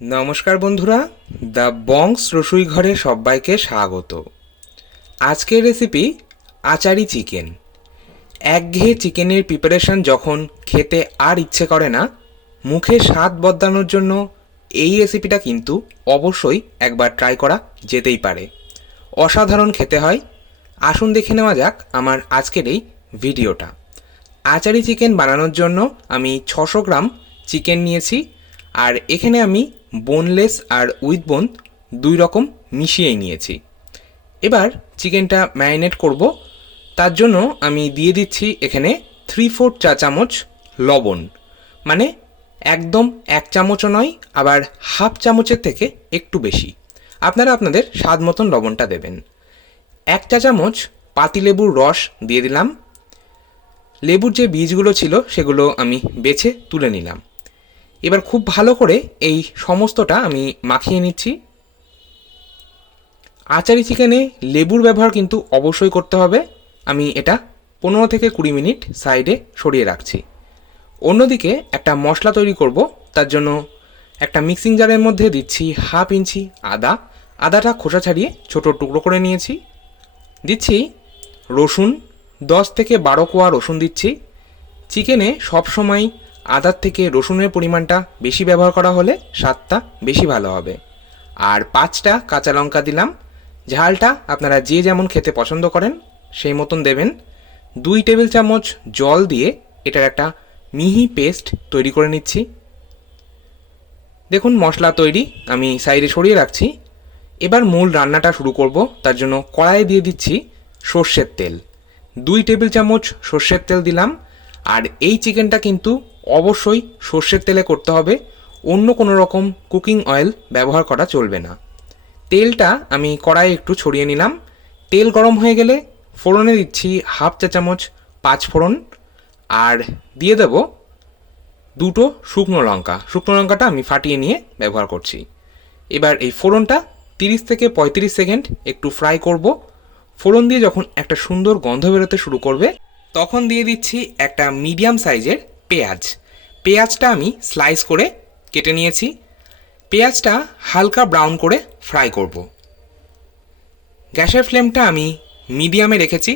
নমস্কার বন্ধুরা, দ্য বংস রসুই ঘরে সবাইকে স্বাগত। আজকের রেসিপি আচারি চিকেন। একঘেয়ে চিকেনের প্রিপারেশন যখন খেতে আর ইচ্ছে করে না, মুখে স্বাদ বদলানোর জন্য এই রেসিপিটা কিন্তু অবশ্যই একবার ট্রাই করা যেতেই পারে। অসাধারণ খেতে হয়। আসুন দেখে নেওয়া যাক আমার আজকের এই ভিডিওটা। আচারি চিকেন বানানোর জন্য আমি 600 গ্রাম চিকেন নিয়েছি, আর এখানে আমি বোনলেস আর উইথ বোন দুই রকম মিশিয়েই নিয়েছি। এবার চিকেনটা ম্যারিনেট করব। তার জন্য আমি দিয়ে দিচ্ছি এখানে 3/4 চা চামচ লবণ, মানে একদম 1 চামচও নয়, আবার হাফ চামচের থেকে একটু বেশি। আপনারা আপনাদের স্বাদ মতন লবণটা দেবেন। 1 চা চামচ পাতিলেবুর রস দিয়ে দিলাম। লেবুর যে বীজগুলো ছিল সেগুলো আমি বেছে তুলে নিলাম। এবার খুব ভালো করে এই সমস্তটা আমি মাখিয়ে নিচ্ছি। আচারি চিকেনে লেবুর ব্যবহার কিন্তু অবশ্যই করতে হবে। আমি এটা 15 থেকে 20 মিনিট সাইডে সরিয়ে রাখছি। অন্যদিকে একটা মশলা তৈরি করব। তার জন্য একটা মিক্সিং জারের মধ্যে দিচ্ছি 1/2 ইঞ্চি আদা। আদাটা খোসা ছাড়িয়ে ছোট টুকরো করে নিয়েছি। দিচ্ছি রসুন, 10 থেকে 12 কোয়া রসুন দিচ্ছি। চিকেনে সবসময় আদার থেকে রসুনের পরিমাণটা বেশি ব্যবহার করা হলে স্বাদটা বেশি ভালো হবে। আর 5টা কাঁচা লঙ্কা দিলাম। ঝালটা আপনারা যে যেমন খেতে পছন্দ করেন সেই মতন দেবেন। 2 টেবিল চামচ জল দিয়ে এটার একটা মিহি পেস্ট তৈরি করে নিচ্ছি। দেখুন মশলা তৈরি, আমি সাইডে সরিয়ে রাখছি। এবার মূল রান্নাটা শুরু করব। তার জন্য কড়াইয়ে দিয়ে দিচ্ছি সর্ষের তেল। 2 টেবিল চামচ সর্ষের তেল দিলাম। আর এই চিকেনটা কিন্তু অবশ্যই সর্ষের তেলে করতে হবে, অন্য কোনো রকম কুকিং অয়েল ব্যবহার করা চলবে না। তেলটা আমি কড়াইয়ে একটু ছড়িয়ে নিলাম। তেল গরম হয়ে গেলে ফোড়নে দিচ্ছি 1/2 চা চামচ 5 ফোড়ন, আর দিয়ে দেব 2টো শুকনো লঙ্কা। শুকনো লঙ্কাটা আমি ফাটিয়ে নিয়ে ব্যবহার করছি। এবার এই ফোড়নটা 30 থেকে 35 সেকেন্ড একটু ফ্রাই করব। ফোড়ন দিয়ে যখন একটা সুন্দর গন্ধ বেরোতে শুরু করবে, তখন দিয়ে দিচ্ছি একটা মিডিয়াম সাইজের পেঁয়াজ। পেঁয়াজটা আমি স্লাইস করে কেটে নিয়েছি। পেঁয়াজটা হালকা ব্রাউন করে ফ্রাই করব। গ্যাসের ফ্লেমটা আমি মিডিয়ামে রেখেছি।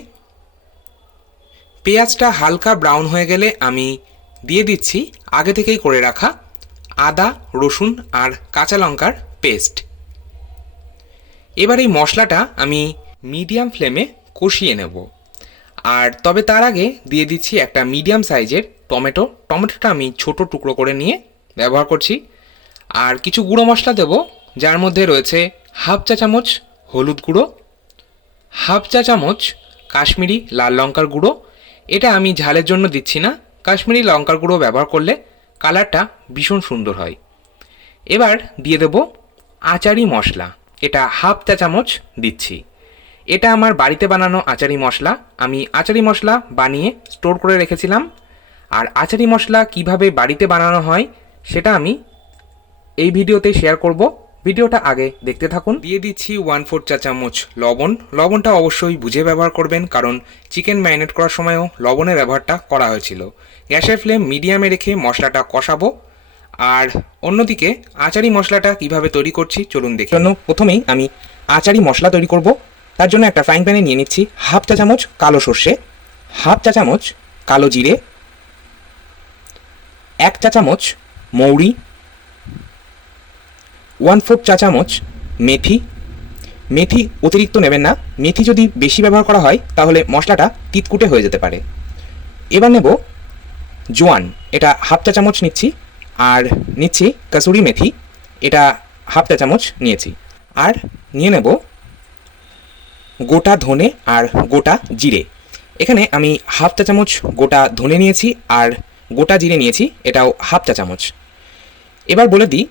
পেঁয়াজটা হালকা ব্রাউন হয়ে গেলে আমি দিয়ে দিচ্ছি আগে থেকেই করে রাখা আদা, রসুন আর কাঁচা লঙ্কার পেস্ট। এবার এই মশলাটা আমি মিডিয়াম ফ্লেমে কষিয়ে নেব। আর তবে তার আগে দিয়ে দিচ্ছি একটা মিডিয়াম সাইজের টমেটো। টমেটোটা আমি ছোট টুকরো করে নিয়ে ব্যবহার করছি। আর কিছু গুঁড়ো মশলা দেব, যার মধ্যে রয়েছে 1/2 চা চামচ হলুদ গুঁড়ো, 1/2 চা চামচ কাশ্মীরি লাল লঙ্কার গুঁড়ো। এটা আমি ঝালের জন্য দিচ্ছি না, কাশ্মীরি লঙ্কার গুঁড়ো ব্যবহার করলে কালারটা ভীষণ সুন্দর হয়। এবার দিয়ে দেব আচারি মশলা। এটা 1/2 চা চামচ দিচ্ছি। এটা আমার বাড়িতে বানানো আচারি মশলা। আমি আচারি মশলা বানিয়ে স্টোর করে রেখেছিলাম। আর আচারি মশলা কিভাবে বাড়িতে বানানো হয় সেটা আমি এই ভিডিওতে শেয়ার করব। ভিডিওটা আগে দেখতে থাকুন। দিয়ে দিচ্ছি 1/4 চা চামচ লবণ। লবণটা অবশ্যই বুঝে ব্যবহার করবেন, কারণ চিকেন ম্যারিনেট করার সময়ও লবণের ব্যবহারটা করা হয়েছিল। গ্যাসের ফ্লেম মিডিয়ামে রেখে মশলাটা কষাবো। আর অন্যদিকে আচারি মশলাটা কিভাবে তৈরি করছি চলুন দেখি। জন্য প্রথমেই আমি আচারি মশলা তৈরি করব। তার জন্য একটা ফ্রাইং প্যানে নিয়ে নিচ্ছি 1/2 চা চামচ কালো সর্ষে, 1/2 চা চামচ কালো জিরে, 1 চা চামচ মৌরি, 1/4 চা চামচ মেথি। মেথি অতিরিক্ত নেবেন না, মেথি যদি বেশি ব্যবহার করা হয় তাহলে মশলাটা তিতকুটে হয়ে যেতে পারে। এবার নেব জোয়ান, এটা 1/2 চা চামচ নিচ্ছি। আর নিচ্ছি কাসুরি মেথি, এটা 1/2 চা চামচ নিয়েছি। আর নিয়ে নেব গোটা ধনে আর গোটা জিরে। এখানে আমি 1/2 চা চামচ গোটা ধনে নিয়েছি, আর গোটা জিরে নিয়েছি, এটাও 1/2 চা চামচ। এবার বলে দিই,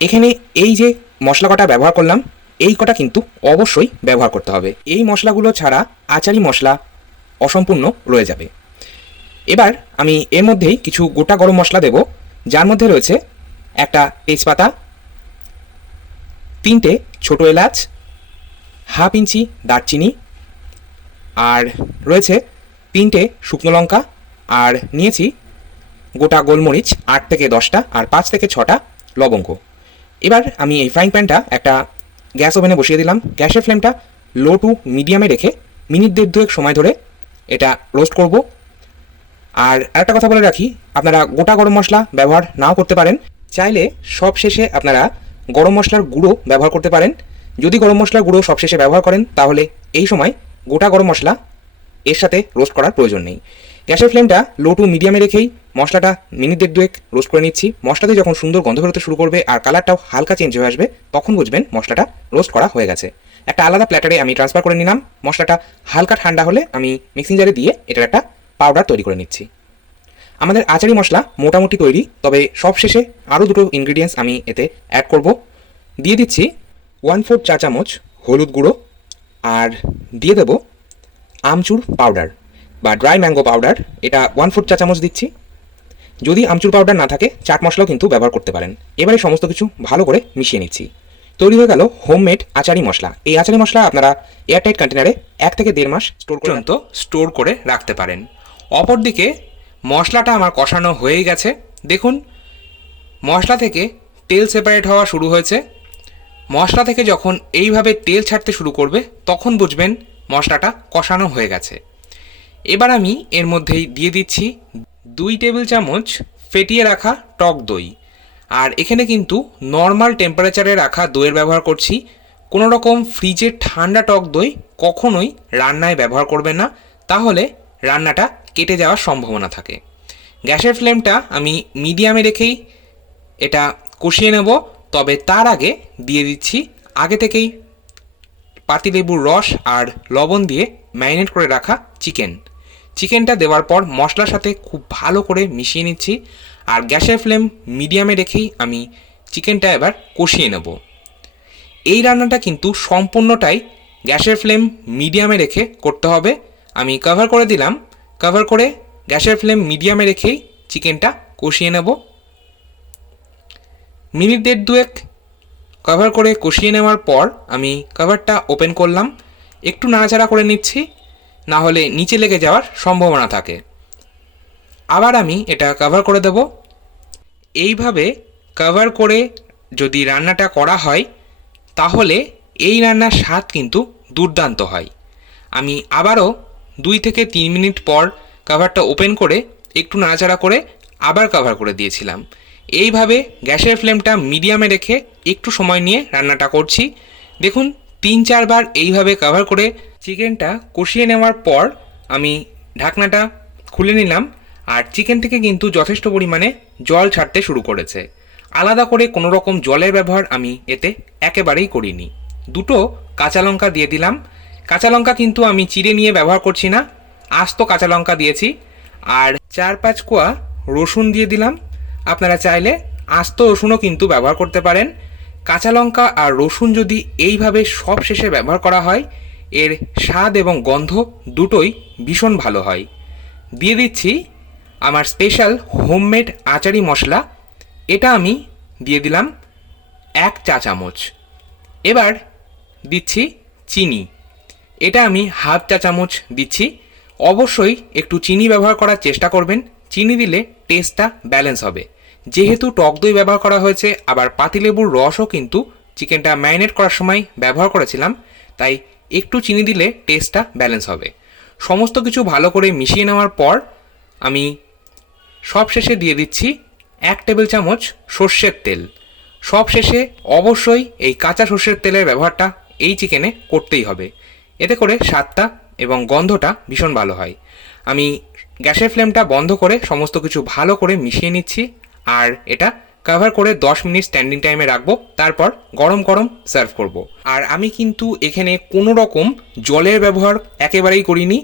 এখানে এই যে মশলা কটা ব্যবহার করলাম, এই কটা কিন্তু অবশ্যই ব্যবহার করতে হবে। এই মশলাগুলো ছাড়া আচারি মশলা অসম্পূর্ণ রয়ে যাবে। এবার আমি এর মধ্যেই কিছু গোটা গরম মশলা দেব, যার মধ্যে রয়েছে একটা তেজপাতা, 3টে ছোট এলাচ, 1/2 ইঞ্চি দারচিনি, আর রয়েছে 3টে শুকনো লঙ্কা, আর নিয়েছি গোটা গোলমরিচ 8 থেকে 10টা, আর 5 থেকে 6টা লবঙ্গ। এবার আমি এই ফ্রাইং প্যানটা একটা গ্যাস ওভেনে বসিয়ে দিলাম। গ্যাসের ফ্লেমটা লো টু মিডিয়ামে রেখে মিনিট 1.5 সময় ধরে এটা রোস্ট করব। আর একটা কথা বলে রাখি, আপনারা গোটা গরম মশলা ব্যবহার নাও করতে পারেন, চাইলে সব শেষে আপনারা গরম মশলার গুঁড়ো ব্যবহার করতে পারেন। যদি গরম মশলার গুঁড়ো সব শেষে ব্যবহার করেন তাহলে এই সময় গোটা গরম মশলা এর সাথে রোস্ট করার প্রয়োজন নেই। গ্যাসের ফ্লেমটা লো টু মিডিয়ামে রেখেই মশলাটা মিনিট 1.5 রোস্ট করে নিচ্ছি। মশলাতে যখন সুন্দর গন্ধ বেরোতে শুরু করবে আর কালারটাও হালকা চেঞ্জ হয়ে আসবে, তখন বুঝবেন মশলাটা রোস্ট করা হয়ে গেছে। একটা আলাদা প্ল্যাটারে আমি ট্রান্সফার করে নিলাম। মশলাটা হালকা ঠান্ডা হলে আমি মিক্সিং জারে দিয়ে এটার একটা পাউডার তৈরি করে নিচ্ছি। আমাদের আচারি মশলা মোটামুটি তৈরি, তবে সব শেষে আরও দুটো ইনগ্রিডিয়েন্টস আমি এতে অ্যাড করব। দিয়ে দিচ্ছি 1/4 চা চামচ হলুদ গুঁড়ো, আর দিয়ে দেব আমচুর পাউডার বা ড্রাই ম্যাঙ্গো পাউডার, এটা 1/4 চা চামচ দিচ্ছি। যদি আমচুর পাউডার না থাকে চাট মশলাও কিন্তু ব্যবহার করতে পারেন। এবারে সমস্ত কিছু ভালো করে মিশিয়ে নিচ্ছি। তৈরি হয়ে গেল হোমমেড আচারি মশলা। এই আচারি মশলা আপনারা এয়ারটাইট কন্টেনারে 1 থেকে 1.5 মাস স্টোর করে রাখতে পারেন। অপরদিকে মশলাটা আমার কষানো হয়েই গেছে। দেখুন মশলা থেকে তেল সেপারেট হওয়া শুরু হয়েছে। মশলা থেকে যখন এইভাবে তেল ছাড়তে শুরু করবে তখন বুঝবেন মশলাটা কষানো হয়ে গেছে। এবার আমি এর মধ্যেই দিয়ে দিচ্ছি 2 টেবিল চামচ ফেটিয়ে রাখা টক দই। আর এখানে কিন্তু নর্মাল টেম্পারেচারে রাখা দইয়ের ব্যবহার করছি। কোনো রকম ফ্রিজে ঠান্ডা টক দই কখনোই রান্নায় ব্যবহার করবেন না, তাহলে রান্নাটা কেটে যাওয়ার সম্ভাবনা থাকে। গ্যাসের ফ্লেমটা আমি মিডিয়ামে রেখেই এটা কষিয়ে নেব। তবে তার আগে দিয়ে দিচ্ছি আগে থেকেই পাতিলেবুর রস আর লবণ দিয়ে ম্যারিনেট করে রাখা চিকেনটা দেওয়ার পর মশলার সাথে খুব ভালো করে মিশিয়ে নিচ্ছি। আর গ্যাসের ফ্লেম মিডিয়ামে রেখেই আমি চিকেনটা এবার কষিয়ে নেব। এই রান্নাটা কিন্তু সম্পূর্ণটাই গ্যাসের ফ্লেম মিডিয়ামে রেখে করতে হবে। আমি কভার করে দিলাম। কভার করে গ্যাসের ফ্লেম মিডিয়ামে রেখেই চিকেনটা কষিয়ে নেব। মিনিট 1.5 কভার করে কষিয়ে নেওয়ার পর আমি কভারটা ওপেন করলাম। একটু নাড়াচাড়া করে নিচ্ছি, না হলে নিচে লেগে যাওয়ার সম্ভাবনা থাকে। আবার আমি এটা কভার করে দেব। এইভাবে কভার করে যদি রান্নাটা করা হয় তাহলে এই রান্নার স্বাদ কিন্তু দুর্দান্ত হয়। আমি আবারও 2 থেকে 3 মিনিট পর কভারটা ওপেন করে একটু নাড়াচাড়া করে আবার কভার করে দিয়েছিলাম। এইভাবে গ্যাসের ফ্লেমটা মিডিয়ামে রেখে একটু সময় নিয়ে রান্নাটা করছি। দেখুন 3-4 বার এইভাবে কভার করে চিকেনটা কষিয়ে নেওয়ার পর আমি ঢাকনাটা খুলে নিলাম। আর চিকেন থেকে কিন্তু যথেষ্ট পরিমাণে জল ছাড়তে শুরু করেছে। আলাদা করে কোনো রকম জলের ব্যবহার আমি এতে একেবারেই করিনি। 2টো কাঁচা লঙ্কা দিয়ে দিলাম। কাঁচা লঙ্কা কিন্তু আমি চিড়ে নিয়ে ব্যবহার করছি না, আস্ত কাঁচা লঙ্কা দিয়েছি। আর 4-5 কোয়া রসুন দিয়ে দিলাম। আপনারা চাইলে আস্ত রসুনও কিন্তু ব্যবহার করতে পারেন। কাঁচা লঙ্কা আর রসুন যদি এইভাবে সব শেষে ব্যবহার করা হয়, এর স্বাদ এবং গন্ধ দুটোই ভীষণ ভালো হয়। দিয়ে দিচ্ছি আমার স্পেশাল হোমমেড আচারি মশলা, এটা আমি দিয়ে দিলাম 1 চা চামচ। এবার দিচ্ছি চিনি, এটা আমি হাফ চা চামচ দিচ্ছি। অবশ্যই একটু চিনি ব্যবহার করার চেষ্টা করবেন, চিনি দিলে টেস্টটা ব্যালেন্স হবে। যেহেতু টক দই ব্যবহার করা হয়েছে, আবার পাতিলেবুর রসও কিন্তু চিকেনটা ম্যারিনেট করার সময় ব্যবহার করেছিলাম, তাই একটু চিনি দিলে টেস্টটা ব্যালেন্স হবে। সমস্ত কিছু ভালো করে মিশিয়ে নেওয়ার পর আমি সব শেষে দিয়ে দিচ্ছি 1 টেবিল চামচ সর্ষের তেল। সব শেষে অবশ্যই এই কাঁচা সর্ষের তেলের ব্যবহারটা এই চিকেনে করতেই হবে, এতে করে স্বাদটা এবং গন্ধটা ভীষণ ভালো হয়। আমি গ্যাসের ফ্লেমটা বন্ধ করে সমস্ত কিছু ভালো করে মিশিয়ে নিচ্ছি। আর এটা কভার করে 10 মিনিট স্ট্যান্ডিং টাইমে রাখবো, তারপর গরম গরম সার্ভ করব। আর আমি কিন্তু এখানে কোনো রকম জলের ব্যবহার একেবারেই করিনি।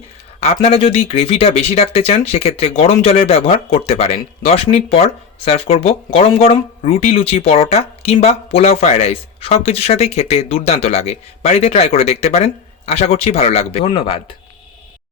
আপনারা যদি গ্রেভিটা বেশি রাখতে চান সেক্ষেত্রে গরম জলের ব্যবহার করতে পারেন। 10 মিনিট পর সার্ভ করব। গরম গরম রুটি, লুচি, পরোটা কিংবা পোলাও, ফ্রাইড রাইস সব কিছুর সাথেই খেতে দুর্দান্ত লাগে। বাড়িতে ট্রাই করে দেখতে পারেন, আশা করছি ভালো লাগবে। ধন্যবাদ।